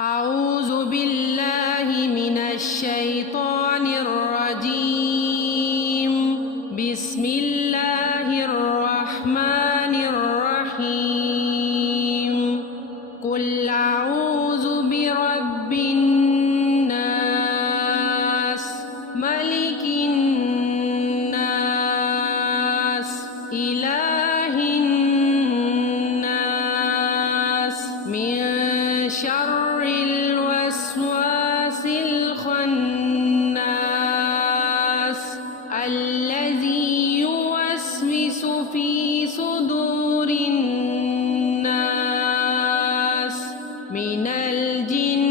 أعوذ بالله من الشيطان الرجيم. بسم الله الرحمن الرحيم. قل أعوذ برب الناس، ملك الناس، إله الناس، من شر الوسواس الخناس الذي يوسوس في صدور الناس من الجن